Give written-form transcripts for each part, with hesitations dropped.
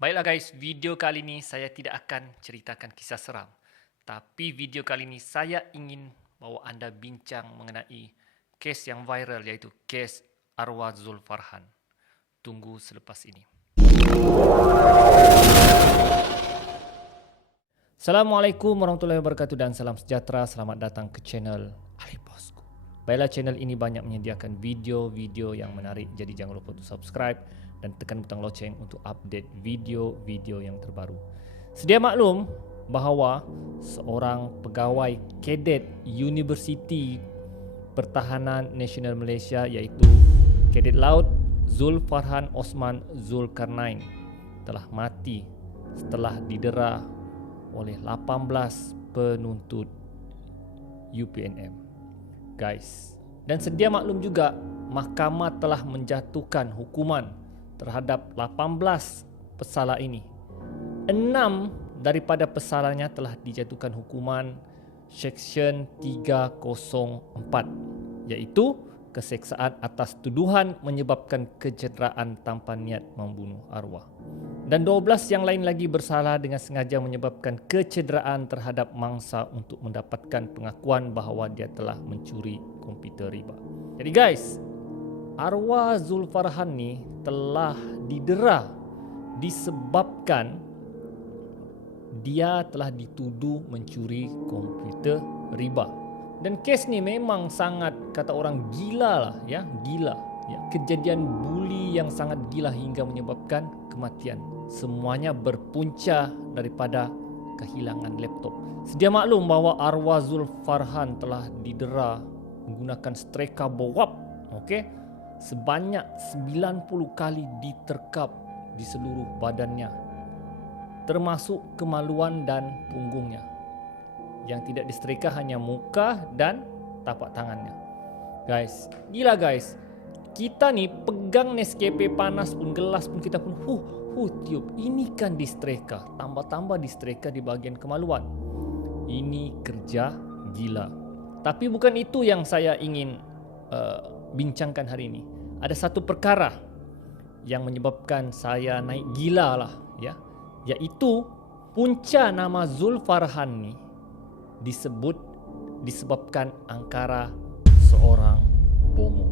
Baiklah guys, video kali ini saya tidak akan ceritakan kisah seram. Tapi video kali ini saya ingin bawa anda bincang mengenai kes yang viral, iaitu kes arwah Zulfarhan. Tunggu selepas ini. Assalamualaikum warahmatullahi wabarakatuh dan salam sejahtera. Selamat datang ke channel Ali Bosku. Baiklah, channel ini banyak menyediakan video-video yang menarik. Jadi jangan lupa untuk subscribe dan tekan butang loceng untuk update video-video yang terbaru. Sedia maklum bahawa seorang pegawai kadet Universiti Pertahanan Nasional Malaysia, iaitu Kadet Laut Zulfarhan Osman Zulkarnain, telah mati setelah didera oleh 18 penuntut UPNM. Guys, dan sedia maklum juga mahkamah telah menjatuhkan hukuman terhadap 18 pesalah ini. 6 daripada pesalahnya telah dijatuhkan hukuman Seksyen 304, iaitu keseksaan atas tuduhan menyebabkan kecederaan tanpa niat membunuh arwah. Dan 12 yang lain lagi bersalah dengan sengaja menyebabkan kecederaan terhadap mangsa untuk mendapatkan pengakuan bahawa dia telah mencuri komputer riba. Jadi guys, arwah Zulfarhan ni telah didera disebabkan dia telah dituduh mencuri komputer riba. Dan kes ni memang sangat, kata orang, gila lah ya, gila. Ya, kejadian buli yang sangat gila hingga menyebabkan kematian. Semuanya berpunca daripada kehilangan laptop. Sedia maklum bahawa arwah Zulfarhan telah didera menggunakan streka bowap, okey, sebanyak 90 kali diterkap di seluruh badannya, termasuk kemaluan dan punggungnya. Yang tidak disetrika hanya muka dan tapak tangannya. Guys, gila guys. Kita ni pegang Nescafe panas pun, gelas pun, kita pun tiup. Ini kan disetrika, tambah-tambah disetrika di bahagian kemaluan. Ini kerja gila. Tapi bukan itu yang saya ingin bincangkan hari ini. Ada satu perkara yang menyebabkan saya naik gila lah ya, iaitu punca nama Zulfarhan ni disebabkan angkara seorang bomo.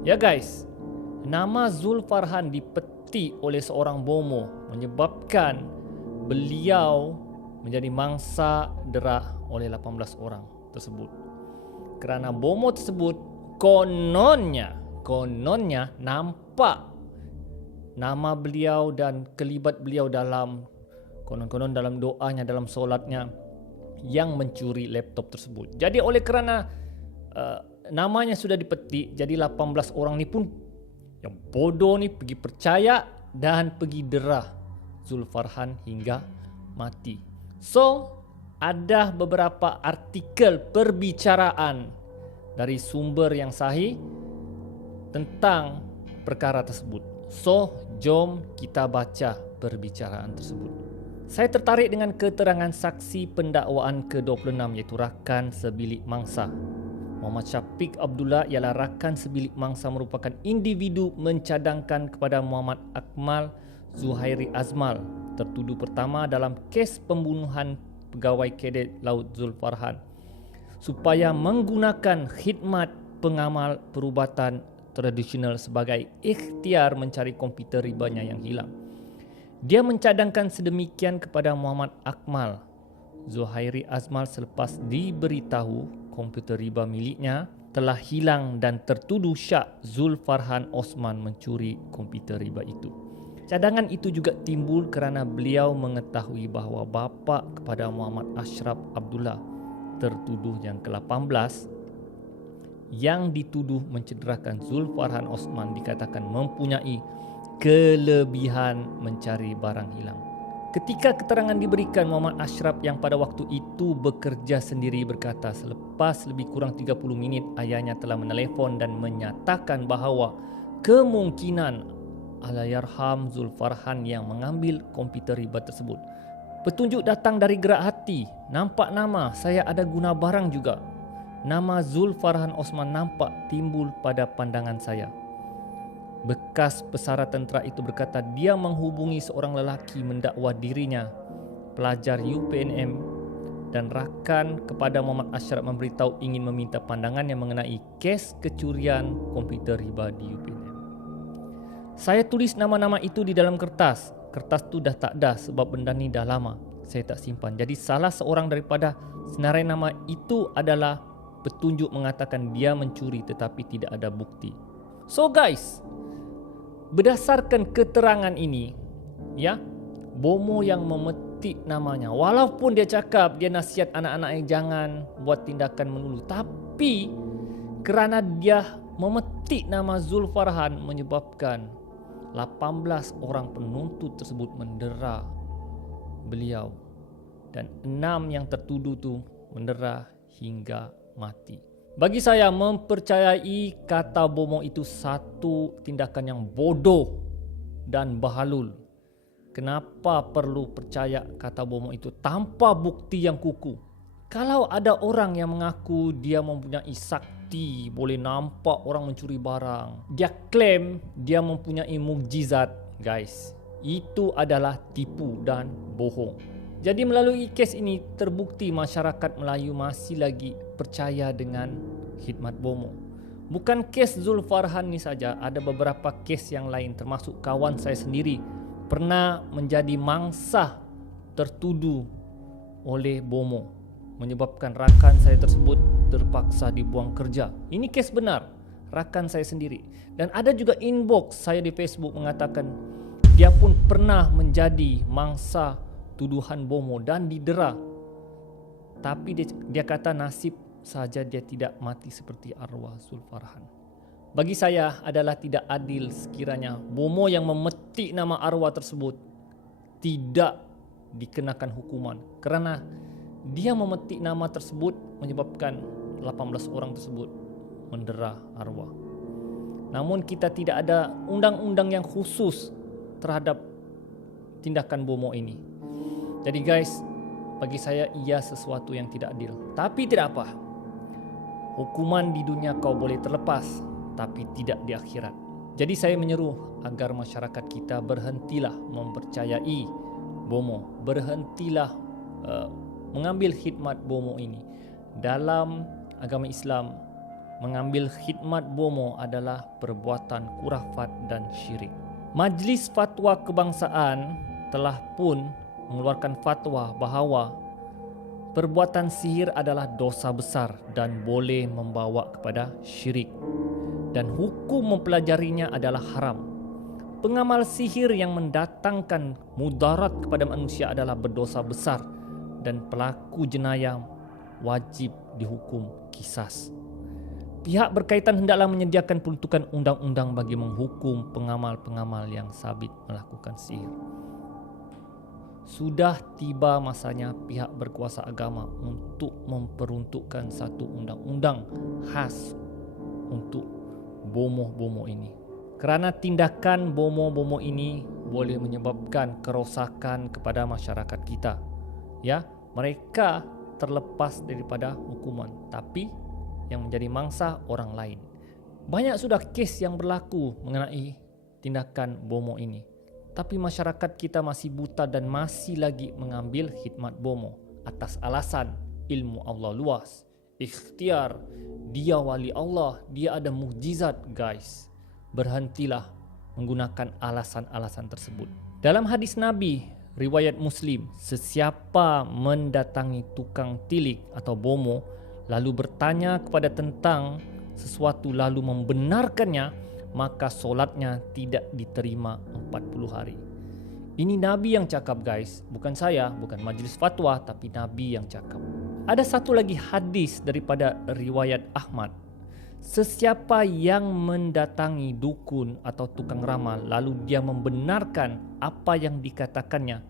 Ya guys, nama Zulfarhan dipetik oleh seorang bomo menyebabkan beliau menjadi mangsa dera oleh 18 orang tersebut. Kerana bomo tersebut kononnya nampak nama beliau dan kelibat beliau dalam konon dalam doanya, dalam solatnya, yang mencuri laptop tersebut. Jadi oleh kerana namanya sudah dipetik, jadi 18 orang ni pun yang bodoh ni pergi percaya dan pergi derah Zulfarhan hingga mati. So ada beberapa artikel perbicaraan dari sumber yang sahih tentang perkara tersebut. So, jom kita baca perbicaraan tersebut. Saya tertarik dengan keterangan saksi pendakwaan ke-26, iaitu rakan sebilik mangsa. Muhammad Syafiq Abdullah ialah rakan sebilik mangsa, merupakan individu mencadangkan kepada Muhammad Akmal Zuhairi Azmal, tertuduh pertama dalam kes pembunuhan pegawai kadet Laut Zulfarhan, supaya menggunakan khidmat pengamal perubatan tradisional sebagai ikhtiar mencari komputer ribanya yang hilang. Dia mencadangkan sedemikian kepada Muhammad Akmal Zuhairi Azmal selepas diberitahu komputer riba miliknya telah hilang dan tertuduh Syak Zulfarhan Osman mencuri komputer riba itu. Cadangan itu juga timbul kerana beliau mengetahui bahawa bapa kepada Muhammad Ashraf Abdullah, tertuduh yang ke-18, yang dituduh mencederakan Zulfarhan Osman, dikatakan mempunyai kelebihan mencari barang hilang. Ketika keterangan diberikan, Muhammad Ashraf yang pada waktu itu bekerja sendiri berkata selepas lebih kurang 30 minit ayahnya telah menelefon dan menyatakan bahawa kemungkinan Allahyarham Zulfarhan yang mengambil komputer riba tersebut. Petunjuk datang dari gerak hati. Nampak nama, saya ada guna barang juga. Nama Zulfarhan Osman nampak timbul pada pandangan saya. Bekas pesara tentera itu berkata dia menghubungi seorang lelaki mendakwa dirinya pelajar UPNM dan rakan kepada Muhammad Ashraf memberitahu ingin meminta pandangannya mengenai kes kecurian komputer riba di UPNM. Saya tulis nama-nama itu di dalam kertas. Kertas tu dah tak ada sebab benda ni dah lama. Saya tak simpan. Jadi salah seorang daripada senarai nama itu adalah petunjuk mengatakan dia mencuri tetapi tidak ada bukti. So guys, berdasarkan keterangan ini, ya, Bomo yang memetik namanya, walaupun dia cakap dia nasihat anak-anak yang jangan buat tindakan melulu, tapi kerana dia memetik nama Zulfarhan menyebabkan 18 orang penuntut tersebut mendera beliau dan 6 yang tertuduh tu mendera hingga mati. Bagi saya, mempercayai kata Bomo itu satu tindakan yang bodoh dan bahalul. Kenapa perlu percaya kata Bomo itu tanpa bukti yang kukuh? Kalau ada orang yang mengaku dia mempunyai sakti, boleh nampak orang mencuri barang, dia klaim dia mempunyai mukjizat, guys, itu adalah tipu dan bohong. Jadi melalui kes ini terbukti masyarakat Melayu masih lagi percaya dengan khidmat Bomo. Bukan kes Zulfarhan ni saja, ada beberapa kes yang lain termasuk kawan saya sendiri pernah menjadi mangsa tertuduh oleh Bomo, menyebabkan rakan saya tersebut terpaksa dibuang kerja. Ini kes benar, rakan saya sendiri. Dan ada juga inbox saya di Facebook mengatakan dia pun pernah menjadi mangsa tuduhan Bomo dan didera. Tapi dia kata nasib saja dia tidak mati seperti arwah Zulfarhan. Bagi saya adalah tidak adil sekiranya Bomo yang memetik nama arwah tersebut tidak dikenakan hukuman kerana dia memetik nama tersebut menyebabkan 18 orang tersebut mendera arwah. Namun kita tidak ada undang-undang yang khusus terhadap tindakan Bomo ini. Jadi guys, bagi saya ia sesuatu yang tidak adil. Tapi tidak apa. Hukuman di dunia kau boleh terlepas, tapi tidak di akhirat. Jadi saya menyeru agar masyarakat kita berhentilah mempercayai Bomo, berhentilah mengambil khidmat Bomo ini. Dalam agama Islam, mengambil khidmat Bomo adalah perbuatan khurafat dan syirik. Majlis Fatwa Kebangsaan telah pun mengeluarkan fatwa bahawa perbuatan sihir adalah dosa besar dan boleh membawa kepada syirik, dan hukum mempelajarinya adalah haram. Pengamal sihir yang mendatangkan mudarat kepada manusia adalah berdosa besar dan pelaku jenayah wajib dihukum qisas. Pihak berkaitan hendaklah menyediakan peruntukan undang-undang bagi menghukum pengamal-pengamal yang sabit melakukan sihir. Sudah tiba masanya pihak berkuasa agama untuk memperuntukkan satu undang-undang khas untuk Bomo-Bomo ini. Kerana tindakan Bomo-Bomo ini boleh menyebabkan kerosakan kepada masyarakat kita. Ya, mereka terlepas daripada hukuman, tapi yang menjadi mangsa orang lain. Banyak sudah kes yang berlaku mengenai tindakan Bomo ini. Tapi masyarakat kita masih buta dan masih lagi mengambil khidmat Bomo atas alasan ilmu Allah luas, ikhtiar, dia wali Allah, dia ada mukjizat. Guys, berhentilah menggunakan alasan-alasan tersebut. Dalam hadis Nabi, riwayat Muslim, sesiapa mendatangi tukang tilik atau Bomo lalu bertanya kepada tentang sesuatu lalu membenarkannya, maka solatnya tidak diterima 40 hari. Ini Nabi yang cakap guys, bukan saya, bukan majlis fatwa, tapi Nabi yang cakap. Ada satu lagi hadis daripada riwayat Ahmad. Sesiapa yang mendatangi dukun atau tukang ramal lalu dia membenarkan apa yang dikatakannya,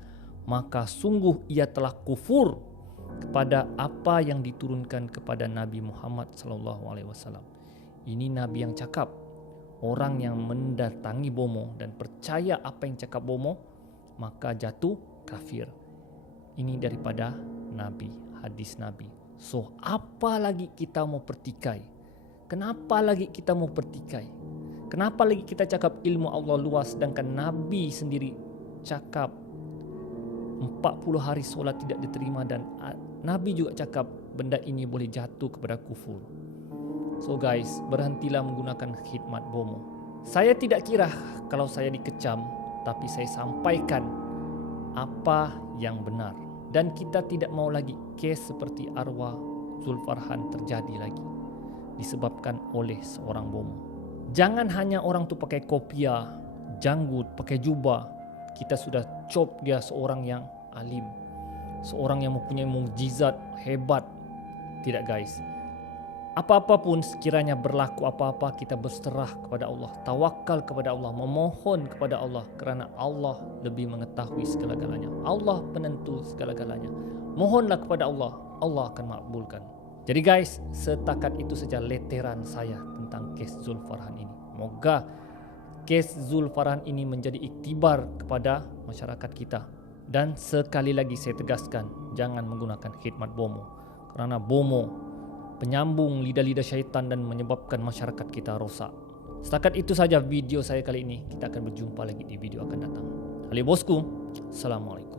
maka sungguh ia telah kufur kepada apa yang diturunkan kepada Nabi Muhammad SAW. Ini Nabi yang cakap. Orang yang mendatangi Bomo dan percaya apa yang cakap Bomo, maka jatuh kafir. Ini daripada Nabi, hadis Nabi. So, apa lagi kita mau pertikai? Kenapa lagi kita mau pertikai? Kenapa lagi kita cakap ilmu Allah luas, sedangkan Nabi sendiri cakap 40 hari solat tidak diterima, dan Nabi juga cakap benda ini boleh jatuh kepada kufur. So guys, berhentilah menggunakan khidmat bomo. Saya tidak kira kalau saya dikecam, tapi saya sampaikan apa yang benar. Dan kita tidak mau lagi kes seperti arwah Zulfarhan terjadi lagi disebabkan oleh seorang bomo. Jangan hanya orang tu pakai kopiah, janggut, pakai jubah, kita sudah cop dia seorang yang alim, seorang yang mempunyai mukjizat hebat. Tidak guys. Apa-apa pun sekiranya berlaku apa-apa, kita berserah kepada Allah, tawakal kepada Allah, memohon kepada Allah, kerana Allah lebih mengetahui segala-galanya. Allah penentu segala-galanya. Mohonlah kepada Allah, Allah akan makbulkan. Jadi guys, setakat itu saja leteran saya tentang kes Zulfarhan ini. Moga kes Zulfarhan ini menjadi iktibar kepada masyarakat kita. Dan sekali lagi saya tegaskan, jangan menggunakan khidmat bomo, kerana bomo penyambung lidah-lidah syaitan dan menyebabkan masyarakat kita rosak. Setakat itu saja video saya kali ini. Kita akan berjumpa lagi di video akan datang. Ali bosku, Assalamualaikum.